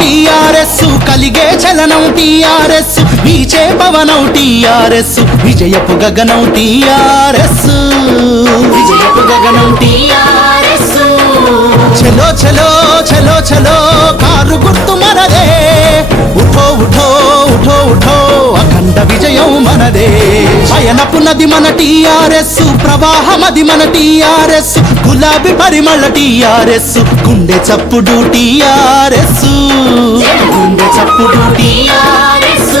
TRS కలిగే చలనం TRS వీచే పవనం టిఆర్ఎస్ విజయపు గగనం టిఆర్ఎస్ విజయపు గగనం టిఆర్ఎస్ చలో చలో చలో చలో కారు గుర్తు మనదే ఉఠో ఉఠో ఉఠో ఉఠో అఖండ విజయం మనదే పయనపు నది మన టిఆర్ఎస్ ప్రవాహమది మన టిఆర్ఎస్ గులాబీ పరిమళ టిఆర్ఎస్ గుండె చప్పుడు టిఆర్ఎస్ గుండె చప్పుడు టిఆర్ఎస్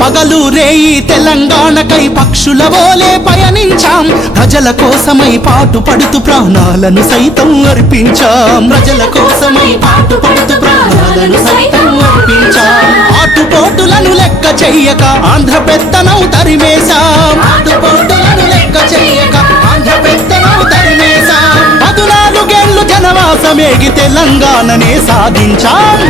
పగలు రేయి తెలంగాణకై పక్షుల వోలే పయనించాం ప్రజల కోసమై పాటు పడుతూ ప్రాణాలను సైతం అర్పించాం ప్రజల కోసమై పాటు పడుతూ ప్రాణాలను సైతం అర్పించాం ఆటుపోటులను లెక్క చెయ్యక ఆంధ్ర పెత్తనం తరిమేశాం ఆటుపోటులను లెక్క చెయ్యక ఆంధ్ర పెత్తనం తరిమేశాం 14 ఏళ్ళు జనవాసమేగి తెలంగాణనే సాధించాం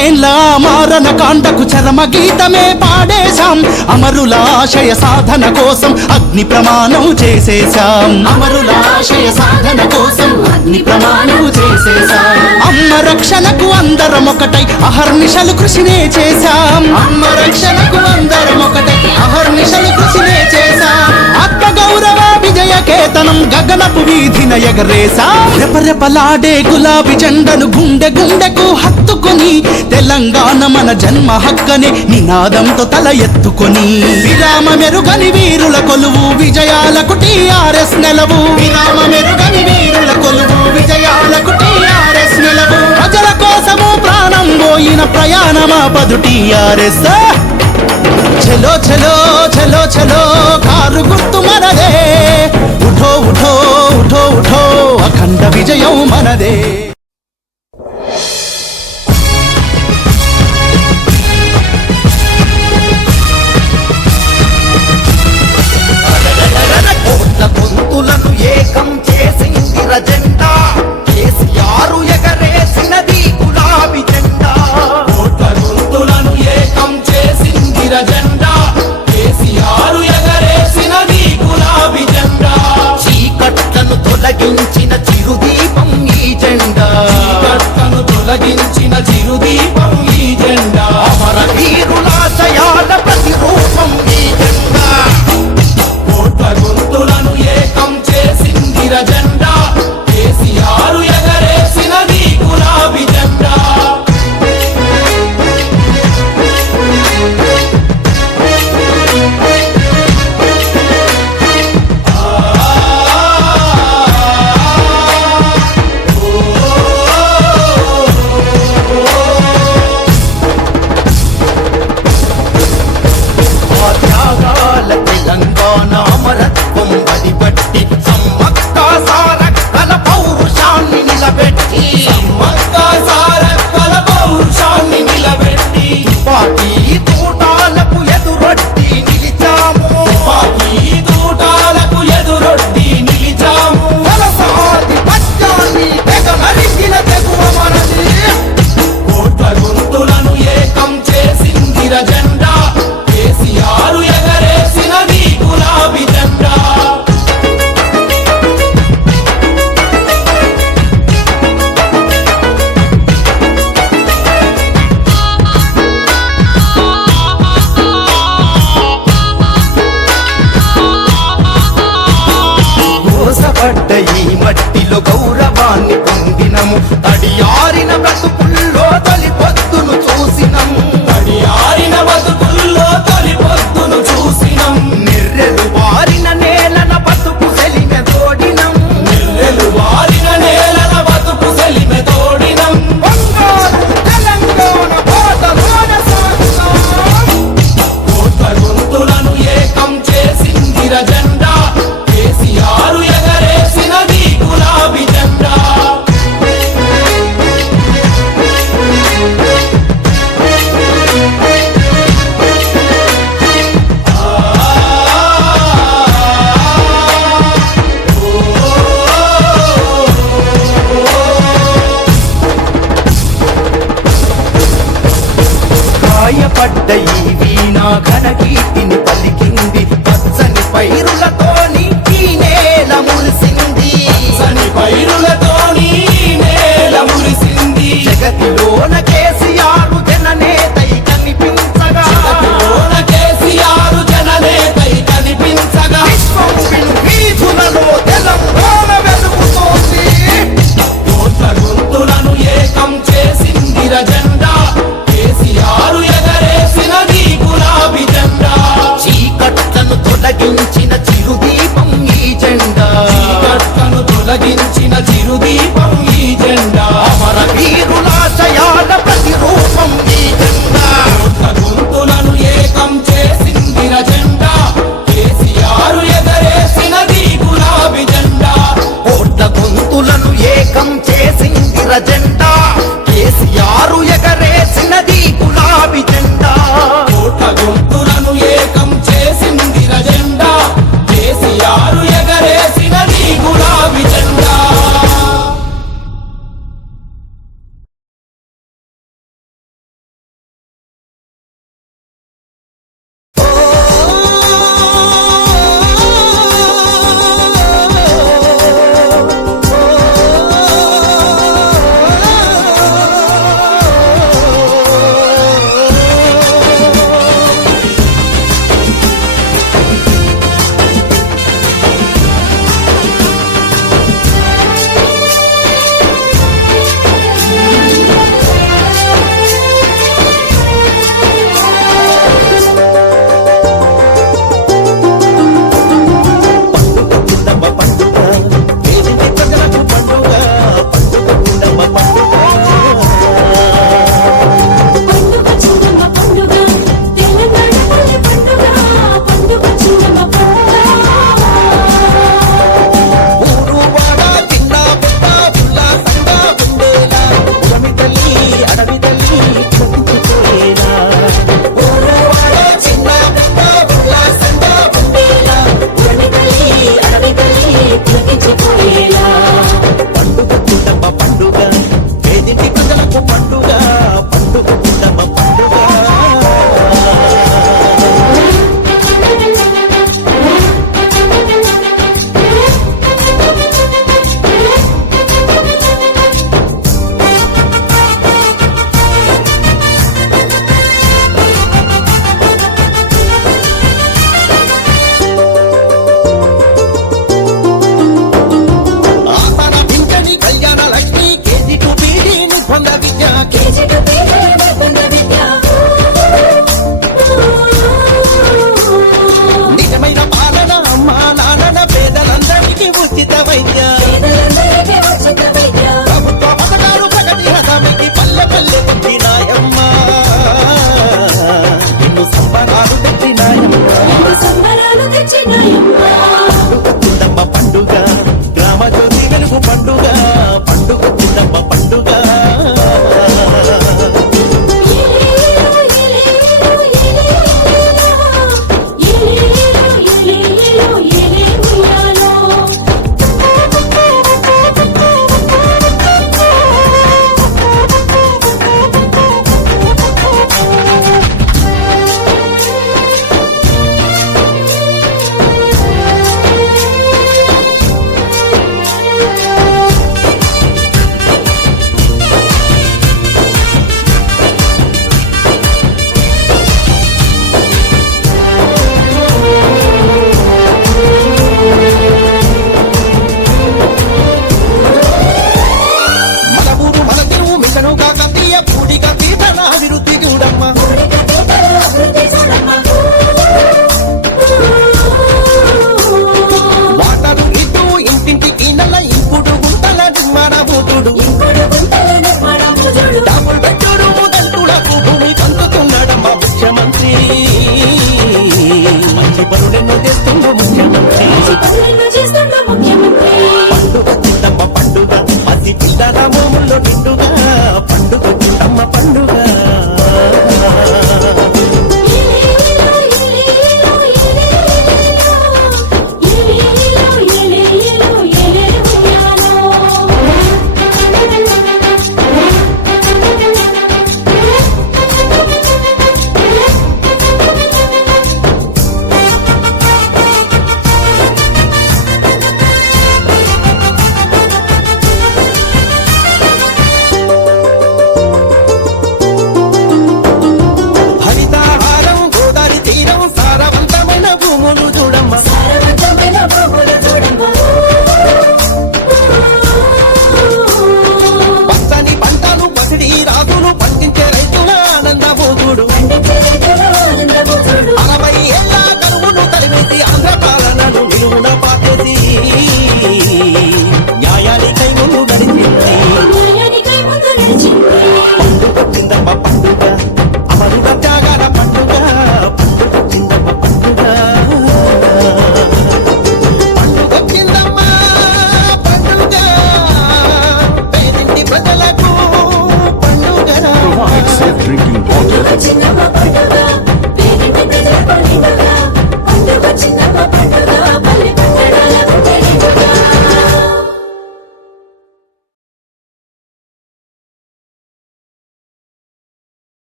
ఏండ్ల మారణ కాండకు చరమ గీతమే పాడేశాం అమరుల ఆశయ సాధన కోసం అగ్ని ప్రమాణం చేసేశాం అమరుల ఆశయ సాధన కోసం అగ్ని ప్రమాణం చేసేశాం అమ్మ రక్షణకు అందరం ఒకటై అహర్నిశలు కృషినే చేశాం అమ్మ రక్షణకు అందరం ఒకటై అహర్నిశలు కృషినే చేశాం ఆత్మ గౌరవ విజయ కేతనం గగనపు వీధిన ఎగరేశాం రెపరెపలాడే గులాబీ జెండను గుండె గుండెకు హత్తుకొని తెలంగాణ మన జన్మ హక్కనే నినాదంతో తల ఎత్తుకొని విరామ మెరుగని వీరుల కొలువు విజయాలకు టిఆర్ఎస్ నెలవు విరామ మెరుగని వీరుల కొలువు విజయాలకు టిఆర్ఎస్ నెలవు ప్రజల కోసము ప్రాణం పోయిన ప్రయాణమా పదు టిఆర్ఎస్ చలో చలో చలో చలో కారు గుర్తు మనదే ఉఠో ఉఠో ఉఠో ఉఠో అఖండ విజయం మనదే ఏకం చేసిందిర జెండా కేసీఆర్ ఎగరేసినది గులాబీ జెండా కోట్ల గొంతులను ఏకం చేసిందిర జెండా కేసీఆర్ ఎగరేసినది గులాబీ జెండా చీకట్లను తొలగించిన చిరుదీపం ఈ జెండా చీకట్లను తొలగించిన చిరుదీపం ఈ జెండా అమర వీరులాశయాల ప్రతిరూపం ఈ జెండా కోట్ల గొంతులను ఏకం చేసిందిర జెండా కేసీఆర్ ఎగరేసినది గులాబీ జెండా జగతిలోన కేసీఆర్ జననేతై కనిపించగా కేసీఆర్ జననేతై కనిపించగా విశ్వం వీధులలో తెలంగాణ వెలుగుతోంది కోట్ల గొంతులను ఏకం చేసిందిర జెండా కేసీఆర్ ఎగరేసినది గులాబీ జెండా చీకట్లను తొలగించిన చిరుదీపం ఈ జెండా చీకట్లను తొలగించిన చిరుదీపం ఈ జెండా అమర వీరులాశయాల ప్రతిరూపం ఈ జెండా కోట్ల గొంతులను ఏకం చేసిందిర జెండా కేసీఆర్ ఎగరేసినది గులాబీ జెండా కోట్ల గొంతులను ఏకం చేసిందిర జెండా కేసీఆర్ ఎగరేసినది గులాబీ జెండా కోట్ల గొంతులను ఏకం చేసిందిర జెండా కేసీఆర్ ఎగరేసినది గులాబీ జెండా నిజమైన పాలన అమ్మా నాన్న పేదలందరికీ ఉచిత వైద్య ప్రభుత్వ పథకాలు ప్రకటిన సమితి పల్లె పల్లె పుట్టినాయమ్మ ఎన్నో సంబరాలు తెచ్చినాయమ్మ పండుగ గ్రామ జ్యోతి వెలుగు పండుగ పండుగ చిన్నమ్మ పండుగ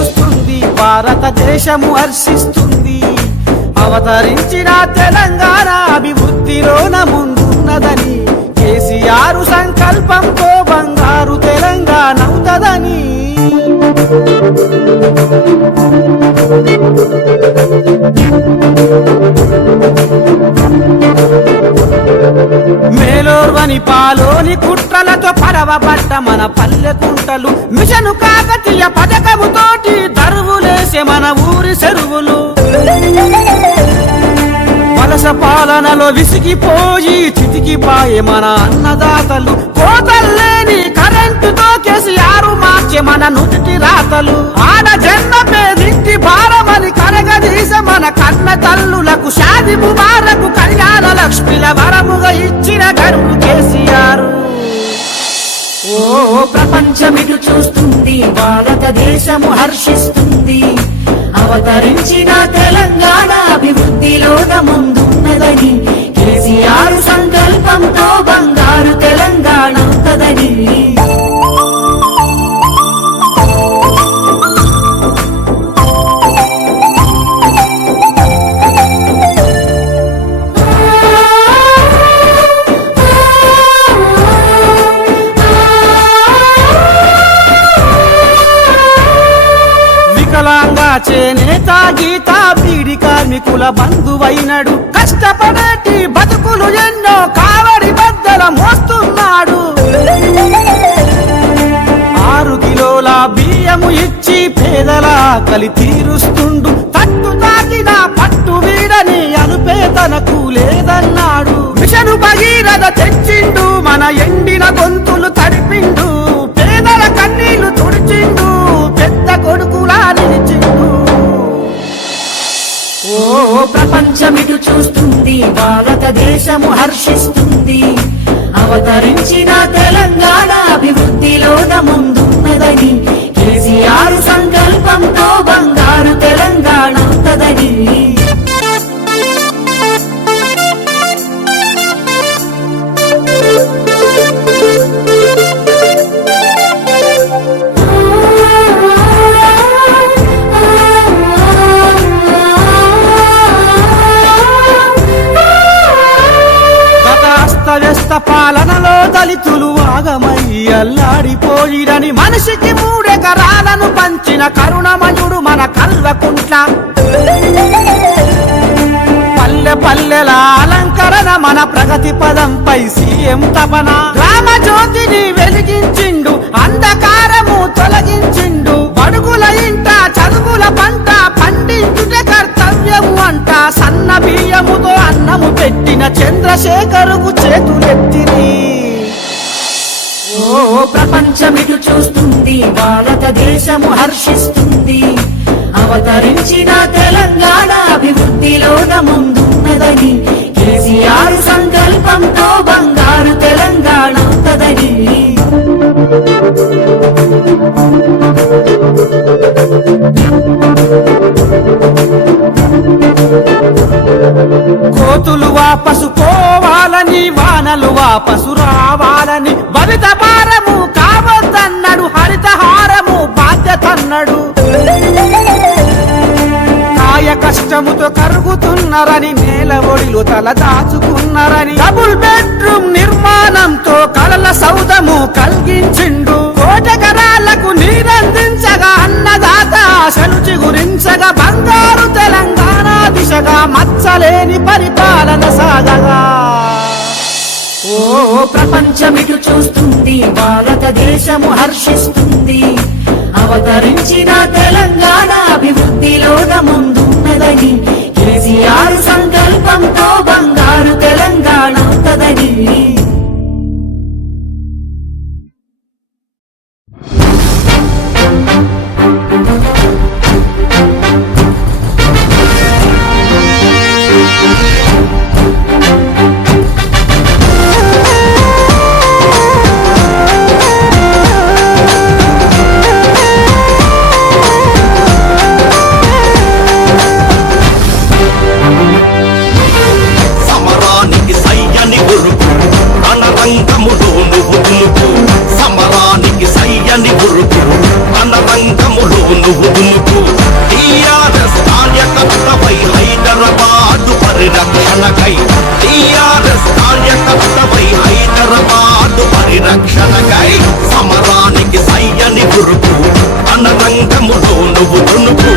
చూస్తుంది భారతదేశము హర్షిస్తుంది అవతరించిన తెలంగాణ అభివృద్ధిలోన ముందున్నదని కేసీఆర్ సంకల్పంతో బంగారు తెలంగాణ అవుతదని మేలోర్వని పాలోని కుట్రలతో పడవబడ్డ మన పల్లె కుంటలు మిషను కాకతీయ పథకముతోటి దరువులేసే మన ఊరి చెరువులు వలస పాలనలో విసిగిపోయి చితికిపాయే మన అన్నదాతలు కోతల్లేని కరెంటుతో కేసీఆర్ మార్చే మన నుటిటి రాతలు ఆడ జన్మ పేదింటి భారమని కరగదీస మన కన్న తల్లులకు షాది ముబారకు కళ్యాణ లక్ష్మిల వరముగా ఇచ్చిన గరుడు కేసీఆర్ ఓ ప్రపంచమిటు చూస్తుంది భారతదేశము హర్షిస్తుంది అవతరించిన తెలంగాణ అభివృద్ధిలోన ముందున్నదని కేసీఆర్ సంకల్పంతో బంగారు తెలంగాణ అవుతదని చేనేత గీత బీడి కార్మికుల బంధువైనడు కష్టపడేటి బతుకులు ఎన్నో కావడి బద్దల మోస్తున్నాడు 6 కిలోల బియ్యము ఇచ్చి పేదల ఆకలి తీరుస్తుండు తట్టు తాకిన పట్టు వీడని అనుపే తనకు లేదన్నాడు మిషను భగీరథ తెచ్చిండు మన ఎండిన గొంతులు తడిపిండు పేదల కన్నీళ్లు తుడిచిండు పెద్ద కొడుకులా నిలిచిండు ఓ ప్రపంచమిటు చూస్తుంది భారతదేశము హర్షిస్తుంది అవతరించిన తెలంగాణ అభివృద్ధిలోన ముందున్నదని కేసీఆర్ సంకల్పంతో బంగారు తెలంగాణ అవుతదని వ్యస్త పాలనలో దళితులు ఆగమై అల్లాడిపోయిరని మనిషికి 3 ఎకరాలను పంచిన కరుణమయుడు మన కల్వకుంట్ల పల్లె పల్లెల అలంకరణ మన ప్రగతి పదంపై సీఎం తపన గ్రామ జ్యోతిని వెలిగించిండు అంధకారము తొలగించిండు బడుగుల ఇంట చదువుల పంట పండించుటే కర్తవ్యము అంట సన్న బియ్యముతో అన్నము పెట్టిన చంద్రశేఖరుకు చేతులెత్తిని ఓ ప్రపంచమిటు చూస్తుంది భారతదేశము హర్షిస్తుంది అవతరించిన తెలంగాణ అభివృద్ధిలోన ముందున్నదని కేసీఆర్ సంకల్పంతో బంగారు తెలంగాణ అవుతదని కోతులు వాపసు పోవాలని వానలు వాపసు రావాలని భవిత భారము కావద్దన్నాడు హరితహారము బాధ్యతన్నాడు కాయ కష్టముతో కరుగుతున్నారని నేల ఒడిలో తల దాచుకున్నారని డబుల్ బెడ్రూమ్ నిర్మాణంతో కలల సౌదము కలిగించిండు కోటెకరాలకు నీరందించగా అన్నదాత ఆశలు గురించగా బంగారు తెలంగాణ దిశగా మచ్చలేని పరిపాలన సాగగా ఓ ప్రపంచమిటు చూస్తుంది భారతదేశము హర్షిస్తుంది అవతరించిన తెలంగాణ అభివృద్ధిలోన ముందున్నదని కేసీఆర్ సంకల్పంతో బంగారు తెలంగాణ అవుతదని దునుకు టీఆర్ఎస్ కార్యకర్తపై హైదరాబాదు పరిరక్షణకై టీఆర్ఎస్ కార్యకర్తపై హైదరాబాదు పరిరక్షణకై సమరానికి సయ్యని గురుకు అనరంగములో నువ్వు దునుకు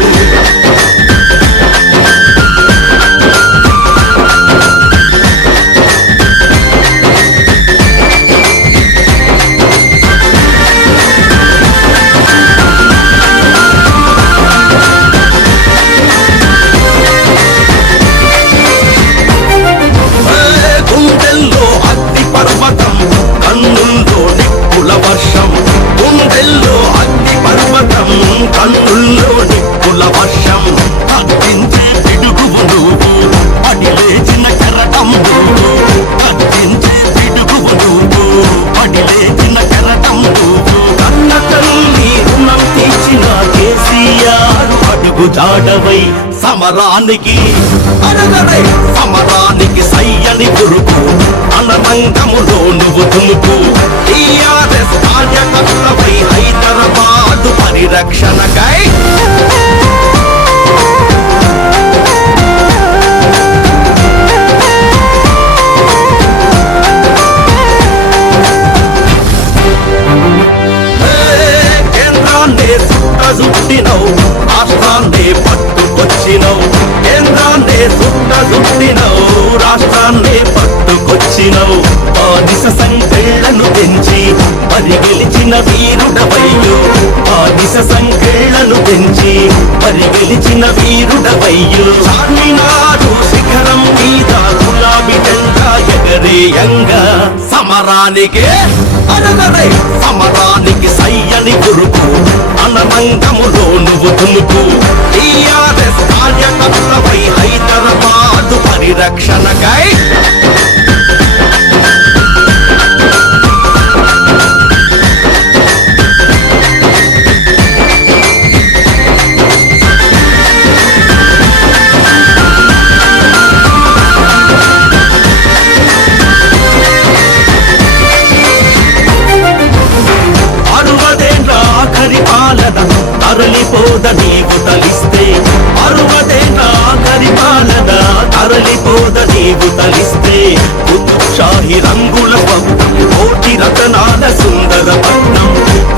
గుండెల్లో అగ్ని పర్వతం కన్నుల్లో నిప్పుల వర్షం గుండెల్లో అగ్ని పర్వతం కన్నుల్లో నిప్పుల వర్షం అగ్గించే పిడుగువు నువ్వు పడి లేచిన కెరటం నువ్వు అగ్గించే పిడుగువు నువ్వు పడి లేచిన కెరటం నువ్వు కన్న తల్లి రుణం తీర్చిన కేసీఆర్ అడుగు జాడవై సమరానికి అడగడై సమరానికి సయ్యని గురుకు అనరంగములో నువ్వు దునుకు టీఆర్ఎస్ కార్యకర్తపై హైదరాబాదు పరిరక్షణకై కేంద్రాన్నే సుట్టజుట్టినవు రాష్ట్రాన్నే పట్టుకొచ్చినవు కేంద్రాన్నే సుట్టజుట్టినవు రాష్ట్రాన్నే పట్టుకొచ్చినవు బానిస సంకెళ్లను పెంచి మరి గెలిచిన వీరుడవయ్యు బానిస సంకెళ్లను పెంచి మరి గెలిచిన వీరుడవయ్యు చార్మినారు శిఖరం మీద గులాబీ జెండా ఎగరేయంగా సమరానికే అడగరై సమరానికి సయ్యని గురుకు అనరంగములో నువ్వు దునుకు టీఆర్ఎస్ కార్యకర్తపై హైదరాబాదు పరిరక్షణకై తరలిపోద నీవు తలిస్తే అరువదేన ఆఖరి పాలన తరలిపోద నీవు తలిస్తే కుతుబ్షాహి రంగుల స్వప్నం కోటి రతనాల సుందర పట్నం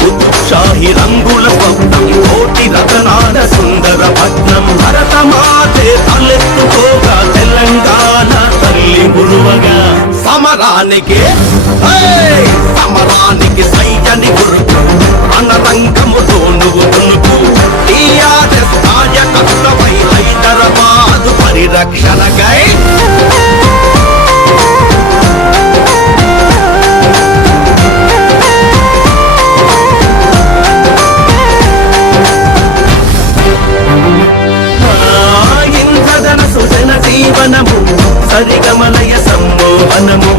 కుతుబ్షాహి రంగుల స్వప్నం కోటి రతనాల సుందర పట్నం భరతమాతే తలెత్తుకోగా తెలంగాణ తల్లి మురువగా సమరానికి సమరానికి సయ్యని గురుకు అనరంగములో నువ్వు దునుకు టీఆర్ఎస్ కార్యకర్తపై హైదరాబాదు పరిరక్షణకై ఇంద్రధనసు జన జీవనము సరిగమలయ సమ్మోహనము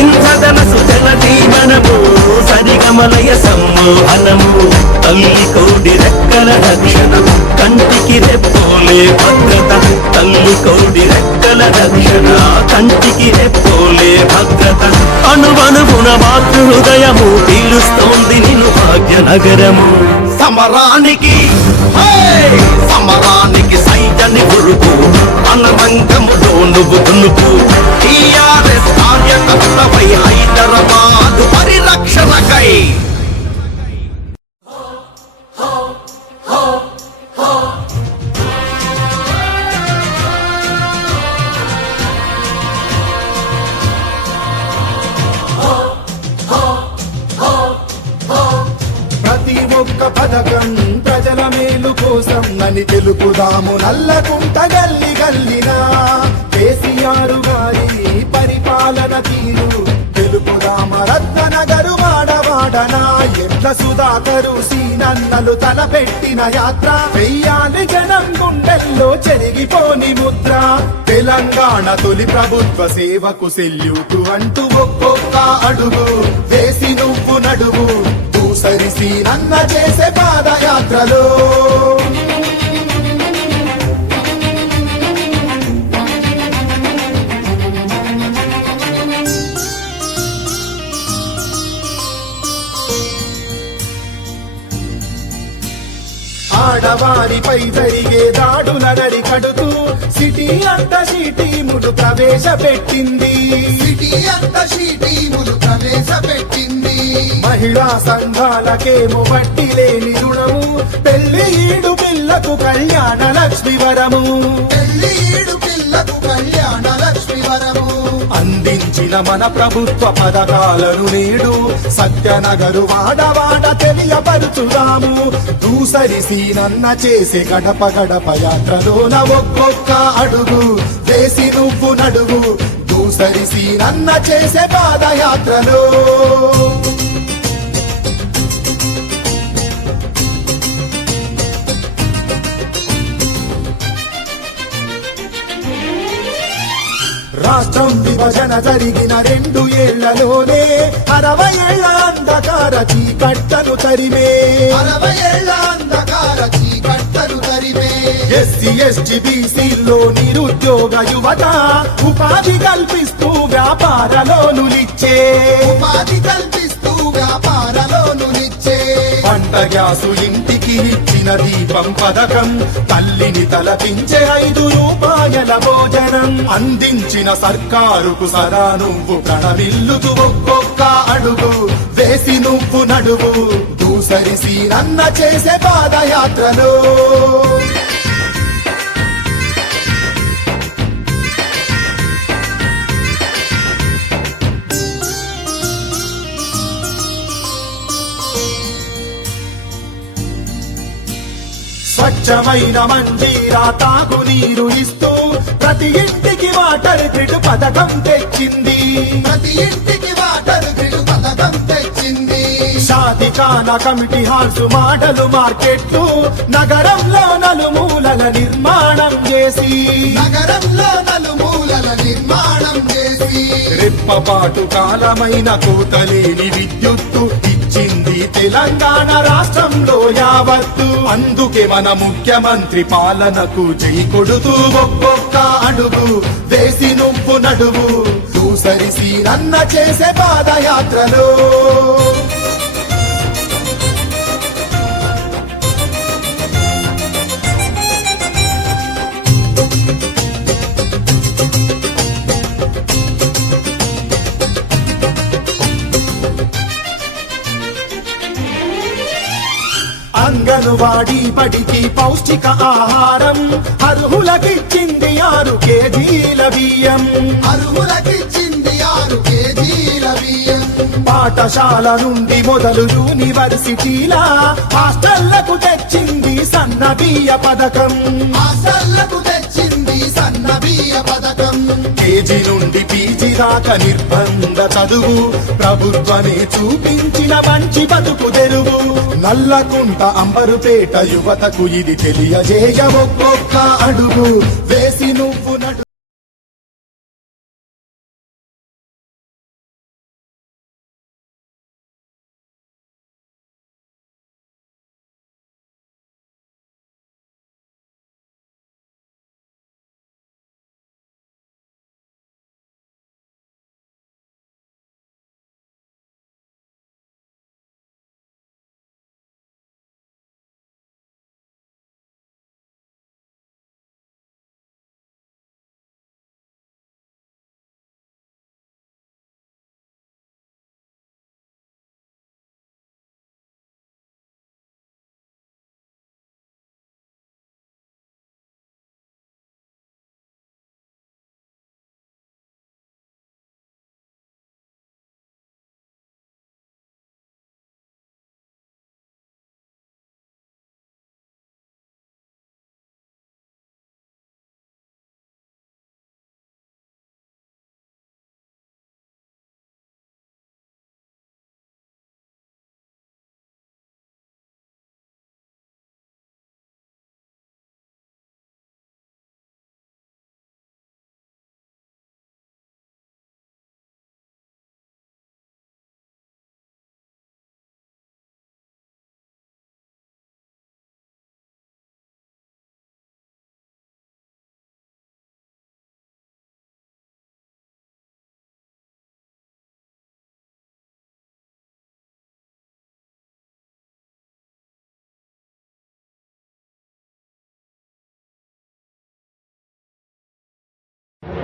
ఇంద్రధనసు జన జీవనము సరిగమలయ సమ్మోహనము తల్లి కోడి రెక్కల రక్షణ కంటికి రెప్పోలే భద్రత తల్లి కోడి రెక్కల రక్షణ కంటికి రెప్పోలే భద్రత అణువణువున మాతృ హృదయము పీలుస్తోంది నిన్ను భాగ్యనగరము సమరానికి సమరానికి సైజని గురుకు అనరంగములో నువ్వు దునుకు టీఆర్ఎస్ కార్యకర్తపై హైదరాబాదు పరిరక్షణకై ప్రతి ఒక్క పథకం ప్రజల మేలు కోసం అని తెలుపుదాము నల్లకుంట గల్లి గల్లినా కేసీఆర్ గారి పరిపాలన తీరు తెలుపుదామ రత్ననగరు వాడవాడనా ఎట్ల సుధాకరు సీనన్నలు తలపెట్టిన యాత్ర వెయ్యాలి జనం గుండెల్లో చెరిగిపోని ముద్ర తెలంగాణ తొలి ప్రభుత్వ సేవకు సెల్యూటు అంటూ ఒక్కొక్క అడుగు వేసి నువ్వు నడువు సరిసి నన్న చేసే పాదయాత్రలో ఆడవారిపై జరిగే దాడుల కడుతూ సిటీ అంత టీములు ప్రవేశపెట్టింది. సిటీ అంత టీములు ప్రవేశపెట్టింది. మహిళా సంఘాలకేమో వడ్డీ లేని రుణము, పెళ్లి ఈడు పిల్లకు కళ్యాణ లక్ష్మి వరము. పెళ్లి ఈడు పిల్లకు కళ్యాణ లక్ష్మి వరము. అందించిన మన ప్రభుత్వ పథకాలను నేడు సత్యనగరు వాడవాడ తెలియపరుచుదాము. దూసరిసీనన్న చేసే గడప గడప యాత్రలోన ఒక్కొక్క అడుగు వేసి నువ్వు నడువు. దూసరిసీనన్న చేసే పాదయాత్రలో రాష్ట్రం విభజన జరిగిన 2 ఏళ్లలోనే 60 ఏళ్ల అంధకార చీకట్టను తరిమే. 60 ఏళ్ల అంధకార చీకట్టను తరిమే. ఎస్సీ ఎస్టీ బీసీల్లో నిరుద్యోగ యువత ఉపాధి కల్పిస్తూ వ్యాపార లోనులిచ్చే. ఉపాధి కల్పిస్తూ వ్యాపార లోనులిచ్చే. వంట గ్యాసు ఇంటికి ఇచ్చిన దీపం పథకం, తల్లిని తలపించే 5 రూపాయల భోజనం అందించిన సర్కారుకు సదా నువ్వు ప్రణమిల్లుతూ ఒక్కొక్క అడుగు వేసి నువ్వు నడువు. దూసరిసీనన్న చేసే పాదయాత్రలో స్వచ్ఛమైన మంజీరా తాగునీరు ఇస్తూ ప్రతి ఇంటికి వాటర్ గ్రిడ్ పథకం తెచ్చింది. ప్రతి ఇంటికి వాటర్ గ్రిడ్ పథకం తెచ్చింది. షాదిఖాన కమిటీ హాల్స్ మాటలు మార్కెట్లు నగరంలో నలుమూలల నిర్మాణం చేసి. నగరంలో నలుమూలల నిర్మాణం చేసి. రెప్పపాటు కాలమైన కోతలేని విద్యుత్తు ఇచ్చింది తెలంగాణ రాష్ట్రంలో యావత్తు. అందుకే మన ముఖ్యమంత్రి పాలనకు జై కొడుతూ ఒక్కొక్క అడుగు వేసి నువ్వు నడువు. దూసరిసీనన్న చేసే పాదయాత్రలో అంగన్వాడీ బడికి పౌష్టిక ఆహారం అర్హులకిచ్చింది 6 కేజీల బియ్యం. అర్హులకిచ్చింది 6 కేజీల బియ్యం. పాఠశాల నుండి మొదలు యూనివర్సిటీల హాస్టళ్లకు తెచ్చింది సన్న బియ్య పథకం. హాస్టళ్లకు తెచ్చింది సన్న బియ్య పథకం. కేజీ నుండి పీజీ దాకా నిర్బంధ చదువు ప్రభుత్వమే చూపించిన మంచి బతుకు తెరువు. నల్లకుంట అంబరుపేట యువతకు ఇది తెలియజేయ ఒక్కొక్క అడుగు వేసి నువ్వు నడు.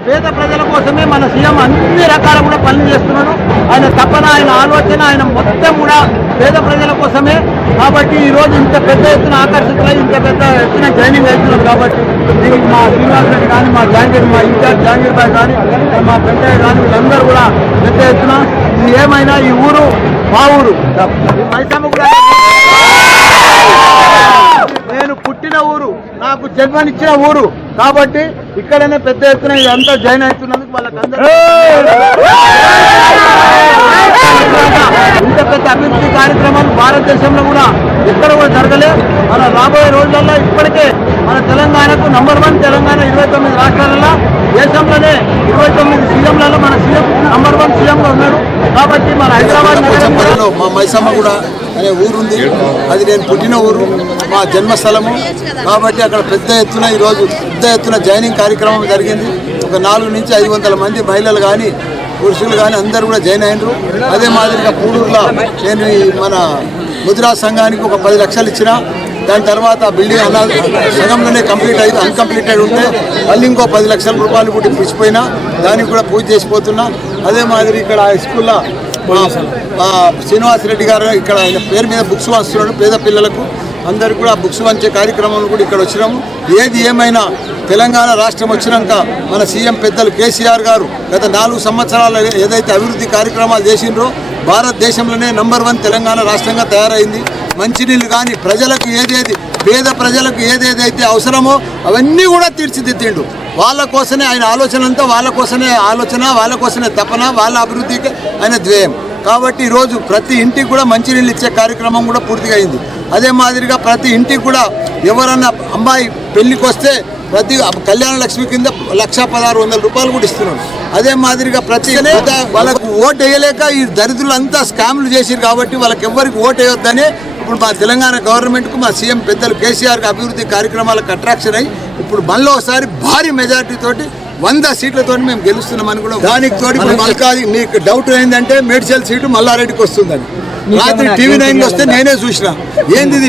పేద ప్రజల కోసమే మన సీఎం అన్ని రకాల కూడా పనులు చేస్తున్నాడు. ఆయన తపన, ఆయన ఆలోచన, ఆయన మొత్తం కూడా పేద ప్రజల కోసమే. కాబట్టి ఈ రోజు ఇంత పెద్ద ఎత్తున ఆకర్షితులై ఇంత పెద్ద ఎత్తున జాయినింగ్ అవుతున్నారు. కాబట్టి దీనికి మా శ్రీనివాస్ రెడ్డి కానీ, మా ఇన్ఛార్జ్ జహాంగీర్ భాయ్ కానీ, మా పెద్దయ్య కానీ వీళ్ళందరూ కూడా పెద్ద ఎత్తున ఇది ఏమైనా ఈ ఊరు మా ఊరు మైసమ్మ కూడా నేను పుట్టిన ఊరు, నాకు జన్మనిచ్చిన ఊరు. కాబట్టి ఇక్కడనే పెద్ద ఎత్తున ఇదంతా జాయిన్ అవుతున్నందుకు వాళ్ళకందరూ ఇంత పెద్ద అభివృద్ధి కార్యక్రమాలు భారతదేశంలో కూడా ఎక్కడ కూడా జరగలే. మన రాబోయే రోజులలో ఇప్పటికే మన తెలంగాణకు నంబర్ 1 తెలంగాణ 29 రాష్ట్రాలలో, దేశంలోనే 29 సీఎంలలో మన సీఎం నంబర్ 1 సీఎంగా ఉన్నాడు. కాబట్టి మన హైదరాబాద్ నగరం కూడా మా మైసమ్మ కూడా అనే ఊరుంది. అది నేను పుట్టిన ఊరు, మా జన్మస్థలము. కాబట్టి అక్కడ పెద్ద ఎత్తున ఈరోజు పెద్ద ఎత్తున జాయినింగ్ కార్యక్రమం జరిగింది. ఒక 400 నుంచి 500 మంది మహిళలు కానీ పురుషులు కానీ అందరూ కూడా జాయిన్ అయినరు. అదే మాదిరిగా పూడూరులో నేను మన ముద్రా సంఘానికి ఒక 10 లక్షలు ఇచ్చిన. దాని తర్వాత బిల్డింగ్ సగంలోనే అన్కంప్లీటెడ్ ఉంటే మళ్ళీ ఇంకో 10 లక్షల రూపాయలు కూడా ఇచ్చిపోయినా దానికి కూడా పూజ చేసిపోతున్నా. అదే మాదిరి ఇక్కడ హై స్కూల్లో శ్రీనివాస్ రెడ్డి గారు ఇక్కడ ఆయన పేరు మీద బుక్స్ వంచుతున్నాడు. పేద పిల్లలకు అందరికీ కూడా బుక్స్ వంచే కార్యక్రమం కూడా ఇక్కడ వచ్చినాము. ఏది ఏమైనా తెలంగాణ రాష్ట్రం వచ్చినాక మన సీఎం పెద్దలు కేసీఆర్ గారు గత 4 సంవత్సరాలు ఏదైతే అభివృద్ధి కార్యక్రమాలు చేసిండ్రో భారతదేశంలోనే నంబర్ 1 తెలంగాణ రాష్ట్రంగా తయారైంది. మంచినీళ్ళు కానీ ప్రజలకు పేద ప్రజలకు ఏదేదైతే అవసరమో అవన్నీ కూడా తీర్చిదిద్దిండు. వాళ్ళ కోసమే ఆయన ఆలోచన, వాళ్ళ కోసమే తపన, వాళ్ళ అభివృద్ధికి ఆయన ధ్యేయం. కాబట్టి ఈరోజు ప్రతి ఇంటికి కూడా మంచినీళ్ళు ఇచ్చే కార్యక్రమం కూడా పూర్తిగా అయింది. అదే మాదిరిగా ప్రతి ఇంటికి కూడా ఎవరన్నా అమ్మాయి పెళ్లికి వస్తే ప్రతి కళ్యాణ లక్ష్మి కింద 1,16,100 రూపాయలు కూడా ఇస్తున్నాడు. అదే మాదిరిగా ప్రతి వాళ్ళకు ఓటు వేయలేక ఈ దరిద్రులంతా స్కామ్లు చేసిరు. కాబట్టి వాళ్ళకి ఎవరికి ఓటు వేయొద్దని ఇప్పుడు మా తెలంగాణ గవర్నమెంట్కు మా సీఎం పెద్దలు కేసీఆర్కి అభివృద్ధి కార్యక్రమాలకు అట్రాక్షన్ అయ్యి ఇప్పుడు మనలో ఒకసారి భారీ మెజారిటీ తోటి 100 సీట్లతో మేము గెలుస్తున్నామని కూడా. దానికి తోటి మల్కాది మీకు డౌట్ ఏంటంటే మేడ్చల్ సీటు మల్లారెడ్డికి వస్తుందని రాత్రి టీవీ 9 వస్తే నేనే చూసిన. ఏంది ఇది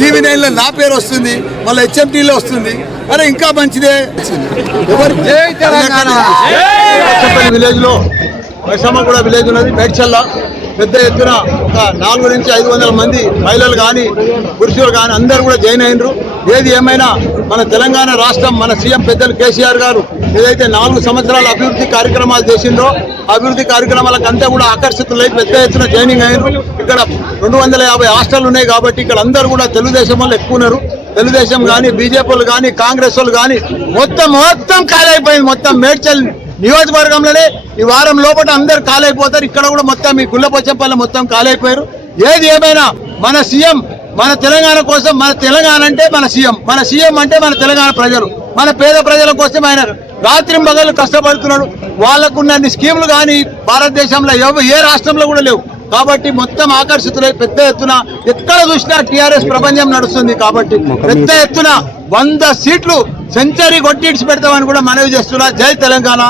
టీవీ 9లో నా పేరు వస్తుంది, మళ్ళీ HMTలో వస్తుంది. అరే ఇంకా మంచిదే. విలేజ్లో మైసమ్మగూడ విలేజ్ ఉన్నది. మేడ్చల్లో పెద్ద ఎత్తున ఒక 400 నుంచి 500 మంది మహిళలు కానీ పురుషులు కానీ అందరూ కూడా జాయిన్ అయినరు. ఏది ఏమైనా మన తెలంగాణ రాష్ట్రం మన సీఎం పెద్దలు కేసీఆర్ గారు ఏదైతే 4 సంవత్సరాల అభివృద్ధి కార్యక్రమాలు చేసిండ్రో అభివృద్ధి కార్యక్రమాలకు అంతా కూడా ఆకర్షితులై పెద్ద ఎత్తున జాయినింగ్ అయ్యారు. ఇక్కడ 250 హాస్టల్ ఉన్నాయి. కాబట్టి ఇక్కడ అందరూ కూడా తెలుగుదేశం వాళ్ళు ఎక్కువ ఉన్నారు. తెలుగుదేశం కానీ బీజేపీ వాళ్ళు కానీ కాంగ్రెస్ వాళ్ళు కానీ మొత్తం ఖాళీ అయిపోయింది. మొత్తం మేడ్చల్ నియోజకవర్గంలోనే ఈ వారం లోపల అందరు ఖాళీ అయిపోతారు. ఇక్కడ కూడా మొత్తం ఈ గుల్లపోచంపల్లి మొత్తం ఖాళీ అయిపోయారు. ఏది ఏమైనా మన సీఎం మన తెలంగాణ కోసం, మన తెలంగాణ అంటే మన సీఎం అంటే మన తెలంగాణ ప్రజలు, మన పేద ప్రజల కోసం ఆయన రాత్రింబగళ్ళు కష్టపడుతున్నాడు. వాళ్ళకున్న స్కీములు కానీ భారతదేశంలో ఏ రాష్ట్రంలో కూడా లేవు. కాబట్టి మొత్తం ఆకర్షితులై పెద్ద ఎత్తున ఎక్కడ చూసినా టీఆర్ఎస్ ప్రపంచం నడుస్తుంది. కాబట్టి పెద్ద ఎత్తున 100 సీట్లు సెంచరీ కొట్టి ఇడిచి పెడతామని కూడా మనవి చేస్తున్నా. జై తెలంగాణ.